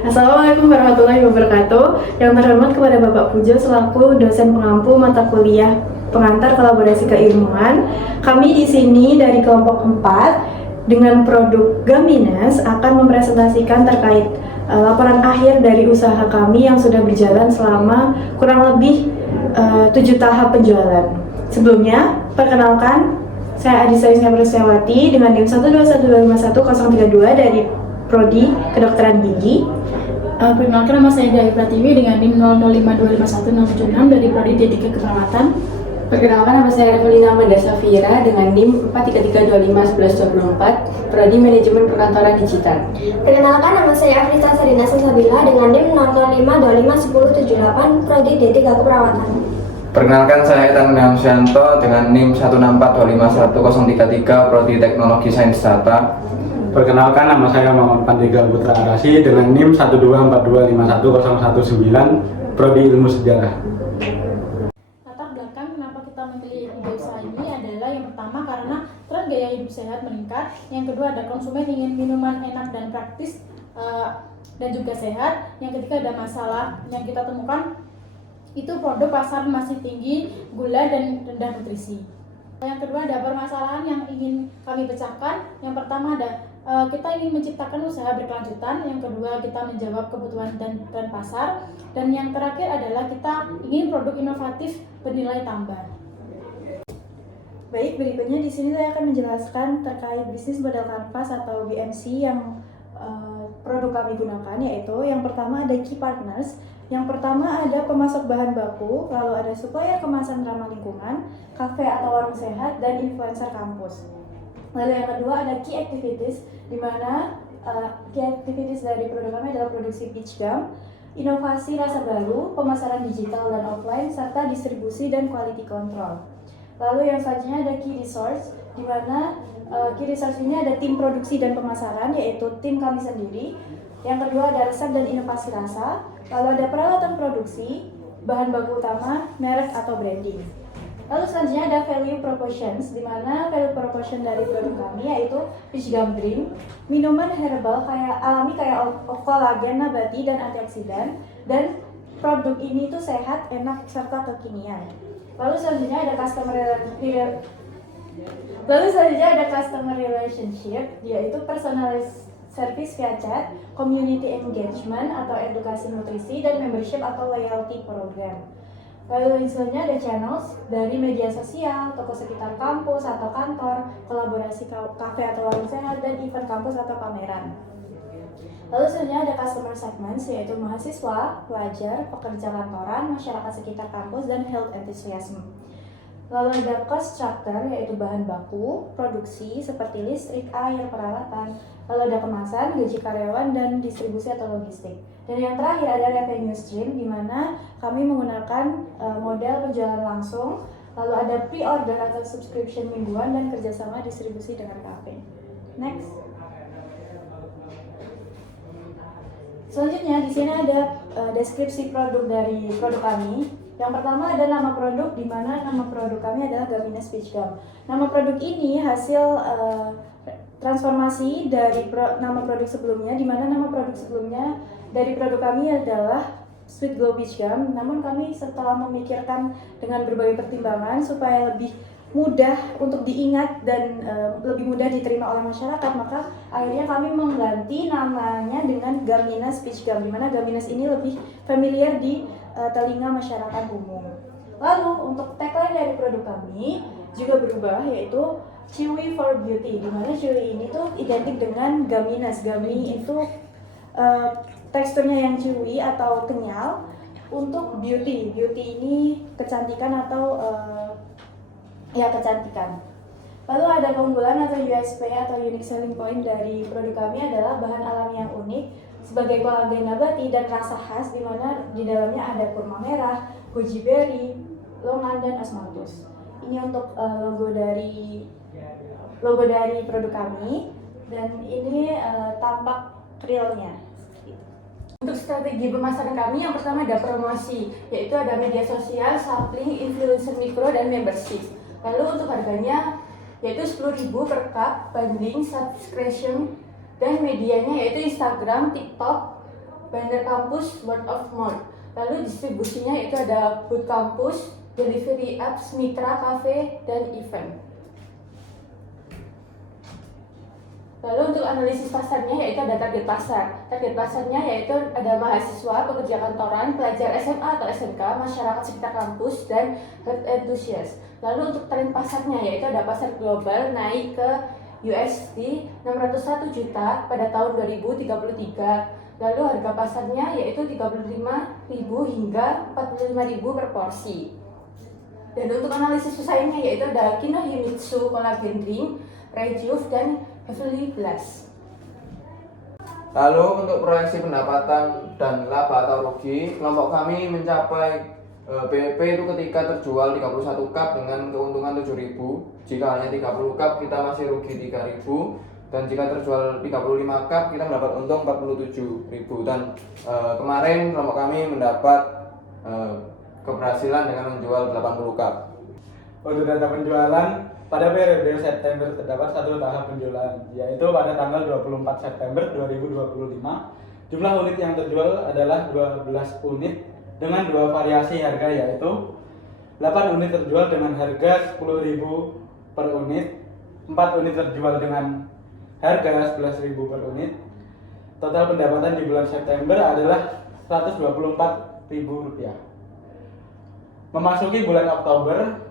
Assalamualaikum warahmatullahi wabarakatuh. Yang terhormat kepada Bapak Pujo selaku dosen pengampu mata kuliah pengantar kolaborasi keilmuan. Kami di sini dari kelompok 4 dengan produk Gamines akan mempresentasikan terkait laporan akhir dari usaha kami yang sudah berjalan selama kurang lebih 7 tahap penjualan. Sebelumnya, perkenalkan, saya Adisa Yusnia Prasetyawati dengan NIM 121251032 dari Prodi Kedokteran Gigi. Perkenalkan, nama saya Daya Pratiwi dengan NIM 005251076 dari Prodi D3 Keperawatan. Perkenalkan, nama saya Revelina Amanda Safira dengan NIM 433251124 Prodi Manajemen Perkantoran Digital. Perkenalkan, nama saya Afrita Sarina Salsabila dengan NIM 005251078 Prodi D3 Keperawatan. Perkenalkan, saya Ethan Nyansyanto dengan NIM 164251033 Prodi Teknologi Sains Data. Perkenalkan, nama saya Muhammad Pandega Putra Arasi dengan NIM 124251019 Prodi Ilmu Sejarah. Latar belakang kenapa kita memilih ide usaha ini adalah yang pertama karena tren gaya hidup sehat meningkat, yang kedua ada konsumen ingin minuman enak dan praktis dan juga sehat, yang ketiga ada masalah yang kita temukan itu produk pasar masih tinggi gula dan rendah nutrisi. Yang kedua ada permasalahan yang ingin kami pecahkan. Yang pertama ada kita ingin menciptakan usaha berkelanjutan, yang kedua kita menjawab kebutuhan dan pasar, dan yang terakhir adalah kita ingin produk inovatif bernilai tambah. Baik, berikutnya di sini saya akan menjelaskan terkait bisnis model kanvas atau BMC yang produk kami gunakan, yaitu yang pertama ada key partners. Yang pertama ada pemasok bahan baku, lalu ada supplier kemasan ramah lingkungan, kafe atau warung sehat, dan influencer kampus. Lalu yang kedua ada key activities, di mana key activities dari produk kami adalah produksi peach gum, inovasi rasa baru, pemasaran digital dan offline, serta distribusi dan quality control. Lalu yang selanjutnya ada key resource, di mana key resource ini ada tim produksi dan pemasaran, yaitu tim kami sendiri. Yang kedua ada resep dan inovasi rasa, lalu ada peralatan produksi, bahan baku utama, merek atau branding. Lalu selanjutnya ada value proportions, di mana value proportion dari produk kami yaitu peach gum drink, minuman herbal alami kayak kolagen nabati dan antioksidan, dan produk ini tuh sehat, enak, serta kekinian. Lalu selanjutnya ada customer relationship, yaitu personalized service via chat, community engagement atau edukasi nutrisi, dan membership atau loyalty program. Lalu selanjutnya ada channels dari media sosial, toko sekitar kampus atau kantor, kolaborasi kafe atau warung sehat, dan event kampus atau pameran. Lalu selanjutnya ada customer segments, yaitu mahasiswa, pelajar, pekerja kantoran, masyarakat sekitar kampus, dan health enthusiasm. Lalu ada cost structure, yaitu bahan baku, produksi seperti listrik, air, peralatan. Lalu ada kemasan, gaji karyawan, dan distribusi atau logistik. Dan yang terakhir ada revenue stream, di mana kami menggunakan model penjualan langsung. Lalu ada pre-order atau subscription mingguan, dan kerjasama distribusi dengan kafe. Next. Selanjutnya di sini ada deskripsi produk dari produk kami. Yang pertama ada nama produk, di mana nama produk kami adalah Gamines Peach Gum. Nama produk ini hasil transformasi dari nama produk sebelumnya, di mana nama produk sebelumnya dari produk kami adalah Sweet Glow Peach Gum. Namun kami setelah memikirkan dengan berbagai pertimbangan supaya lebih mudah untuk diingat dan lebih mudah diterima oleh masyarakat, maka akhirnya kami mengganti namanya dengan Gamines Peach Gum, di mana Gamines ini lebih familiar di telinga masyarakat umum. Lalu untuk tagline dari produk kami juga berubah, yaitu Chewy for Beauty, di mana chewy ini tuh identik dengan Gamines. Gami itu teksturnya yang chewy atau kenyal. Untuk beauty ini kecantikan atau kecantikan. Lalu ada keunggulan atau USP atau unique selling point dari produk kami adalah bahan alami yang unik sebagai kolagen nabati dan rasa khas, di mana di dalamnya ada kurma merah, goji berry, longan, dan osmanthus. Ini untuk logo dari produk kami, dan ini tampak realnya. Untuk strategi pemasaran kami, yang pertama ada promosi, yaitu ada media sosial, sampling, influencer mikro, dan membership. Lalu untuk harganya yaitu 10.000 per cup banding subscription, dan medianya yaitu Instagram, TikTok, banner kampus, word of mouth. Lalu distribusinya itu ada booth kampus, delivery apps, mitra, cafe, dan event. Lalu untuk analisis pasarnya yaitu ada target pasar. Target pasarnya yaitu ada mahasiswa, pekerja kantoran, pelajar SMA atau SMK, masyarakat sekitar kampus, dan herd enthusiast. Lalu untuk tren pasarnya yaitu ada pasar global naik ke USD 601 juta pada tahun 2033. Lalu harga pasarnya yaitu 35.000 hingga 45.000 per porsi. Dan untuk analisis pesaingnya yaitu ada Kinohimitsu Collagen Drink, Rejuve, dan Heavenly Glass. Lalu untuk proyeksi pendapatan dan laba atau rugi, kelompok kami mencapai PPP itu ketika terjual 31 cup dengan keuntungan 7.000. Jika hanya 30 cup kita masih rugi 3.000, dan jika terjual 35 cup kita mendapat untung 47.000. Dan kemarin kelompok kami mendapat keberhasilan dengan menjual 80 cup. Untuk data penjualan, pada periode September terdapat satu tahap penjualan, yaitu pada tanggal 24 September 2025. Jumlah unit yang terjual adalah 12 unit dengan dua variasi harga, yaitu 8 unit terjual dengan harga 10.000 per unit, 4 unit terjual dengan harga 11.000 per unit. Total pendapatan di bulan September adalah Rp124.000. Memasuki bulan Oktober,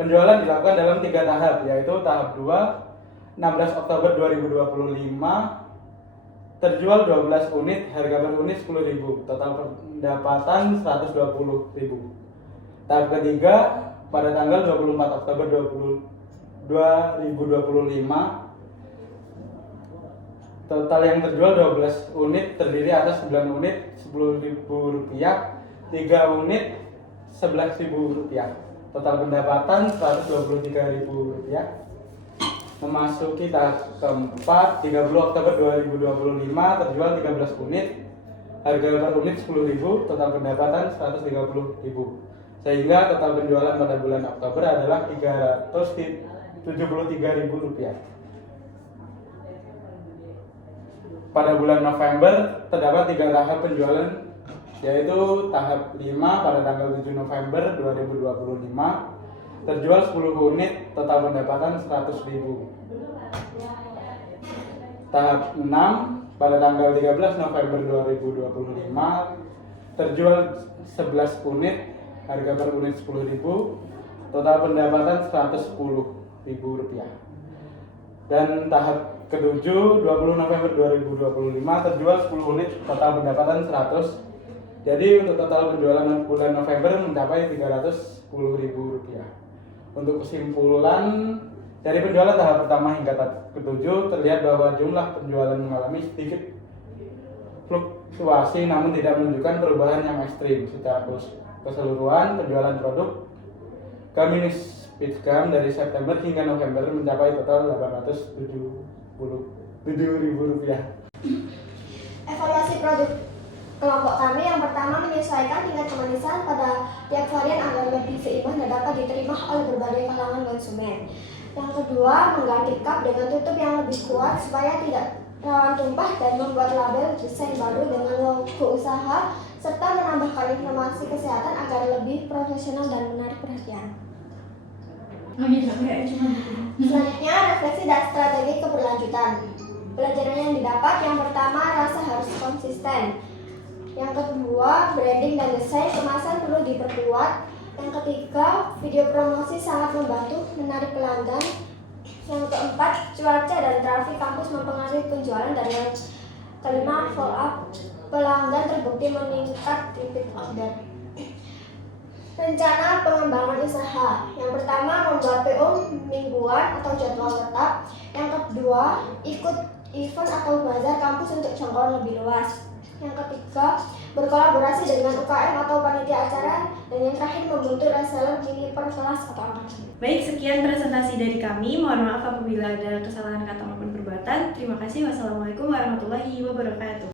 penjualan dilakukan dalam 3 tahap, yaitu tahap 2, 16 Oktober 2025, terjual 12 unit, harga per unit 10.000, total pendapatan 120.000. Tahap ketiga, pada tanggal 24 Oktober 2025, total yang terjual 12 unit, terdiri atas 9 unit Rp10.000, 3 unit Rp11.000. Total pendapatan Rp123.000. Memasuki tahap keempat, 30 Oktober 2025, terjual 13 unit, harga per unit Rp10.000, total pendapatan Rp130.000. Sehingga total penjualan pada bulan Oktober adalah Rp373.000. Pada bulan November terdapat 3 tahap penjualan, yaitu tahap 5 pada tanggal 7 November 2025, terjual 10 unit, total pendapatan Rp100.000. Tahap 6 pada tanggal 13 November 2025, terjual 11 unit, harga per unit Rp10.000, total pendapatan Rp110.000. Dan tahap ke-7 20 November 2025, terjual 10 unit, total pendapatan 100. Jadi untuk total penjualan bulan November mencapai Rp310.000. Untuk kesimpulan, dari penjualan tahap pertama hingga tahap ke-7 terlihat bahwa jumlah penjualan mengalami sedikit fluktuasi namun tidak menunjukkan perubahan yang ekstrim. Secara keseluruhan, penjualan produk kami Speedcam dari September hingga November mencapai total Rp877.000. Evaluasi produk kelompok kami yang pertama menyesuaikan tingkat kemanisan pada tiap varian agar lebih seimbang dan dapat diterima oleh berbagai kalangan konsumen. Yang kedua, mengganti cup dengan tutup yang lebih kuat supaya tidak rawan tumpah dan membuat label desain baru dengan logo usaha serta menambahkan informasi kesehatan agar lebih profesional dan menarik perhatian. Selanjutnya, refleksi dan strategi keberlanjutan. Pelajaran yang didapat, yang pertama, rasa harus konsisten. Yang kedua, branding dan desain kemasan perlu diperkuat. Yang ketiga, video promosi sangat membantu menarik pelanggan. Yang keempat, cuaca dan trafik kampus mempengaruhi penjualan. Dan yang kelima, follow up pelanggan terbukti meningkat repeat order. Rencana pengembangan usaha. Yang pertama, membuat PO mingguan atau jadwal tetap. Yang kedua, ikut event atau bazar kampus untuk jangkauan lebih luas. Yang ketiga, berkolaborasi dengan UKM atau panitia acara. Dan yang terakhir, membentuk reseller mini per kelas atau angkatan. Baik, sekian presentasi dari kami. Mohon maaf apabila ada kesalahan kata maupun perbuatan. Terima kasih. Wassalamualaikum warahmatullahi wabarakatuh.